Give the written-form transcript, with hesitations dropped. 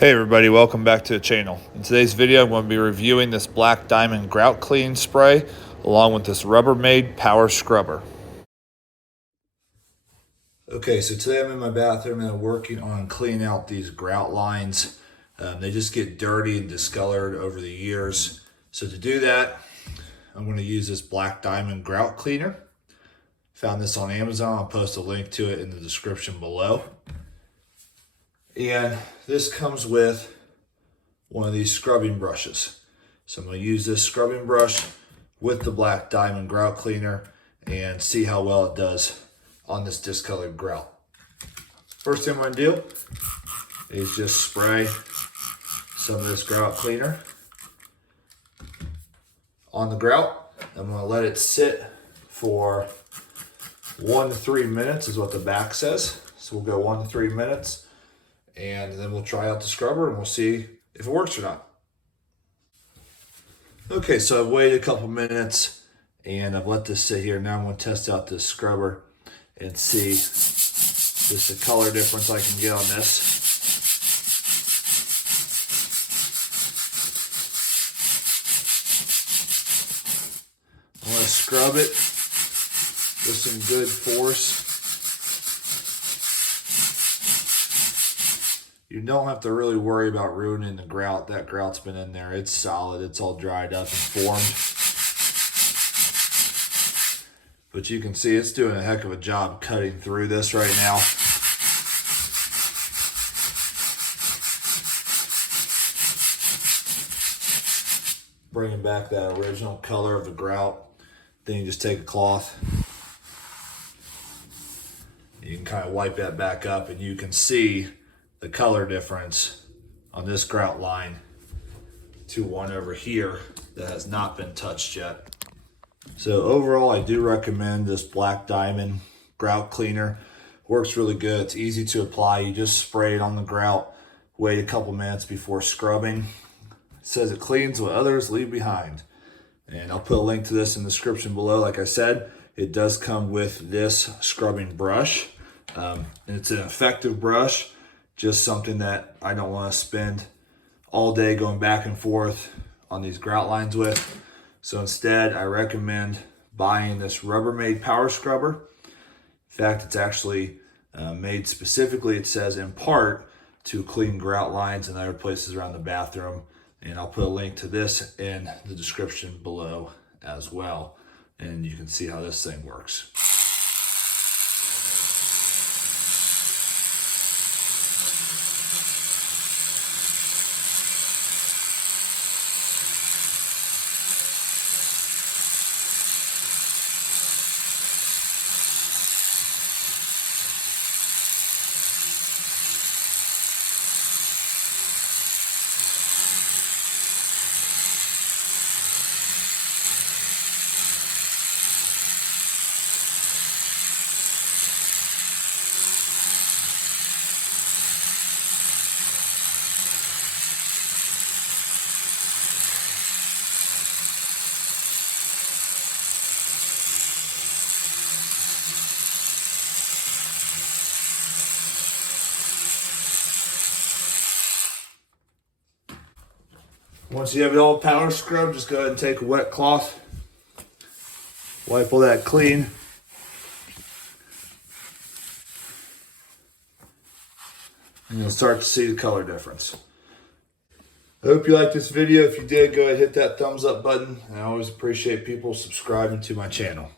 Hey everybody, welcome back to the channel. In today's video, I'm going to be reviewing this Black Diamond Grout Cleaning Spray along with this Rubbermaid Power Scrubber. Okay, so today I'm in my bathroom and I'm working on cleaning out these grout lines. They just get dirty and discolored over the years. So to do that, I'm going to use this Black Diamond Grout Cleaner. Found this on Amazon. I'll post a link to it in the description below. And this comes with one of these scrubbing brushes. So I'm going to use this scrubbing brush with the Black Diamond Grout Cleaner and see how well it does on this discolored grout. First thing I'm going to do is just spray some of this grout cleaner on the grout. I'm going to let it sit for 1 to 3 minutes is what the back says. So we'll go 1 to 3 minutes. And then we'll try out the scrubber and we'll see if it works or not. Okay, so I've waited a couple minutes and I've let this sit here. Now I'm going to test out this scrubber and see just the color difference I can get on this. I want to scrub it with some good force. You don't have to really worry about ruining the grout. That grout's been in there. It's solid. It's all dried up and formed. But you can see it's doing a heck of a job cutting through this right now. Bringing back that original color of the grout. Then you just take a cloth. You can kind of wipe that back up and you can see the color difference on this grout line to one over here that has not been touched yet. So overall, I do recommend this Black Diamond Grout Cleaner. Works really good. It's easy to apply. You just spray it on the grout, wait a couple minutes before scrubbing. It says it cleans what others leave behind. And I'll put a link to this in the description below. Like I said, it does come with this scrubbing brush. And it's an effective brush. Just something that I don't want to spend all day going back and forth on these grout lines with. So instead, I recommend buying this Rubbermaid Power Scrubber. In fact, it's actually made specifically, it says in part, to clean grout lines and other places around the bathroom. And I'll put a link to this in the description below as well. And you can see how this thing works. Once you have it all power scrubbed, just go ahead and take a wet cloth, wipe all that clean. And you'll start to see the color difference. I hope you liked this video. If you did, go ahead and hit that thumbs up button. I always appreciate people subscribing to my channel.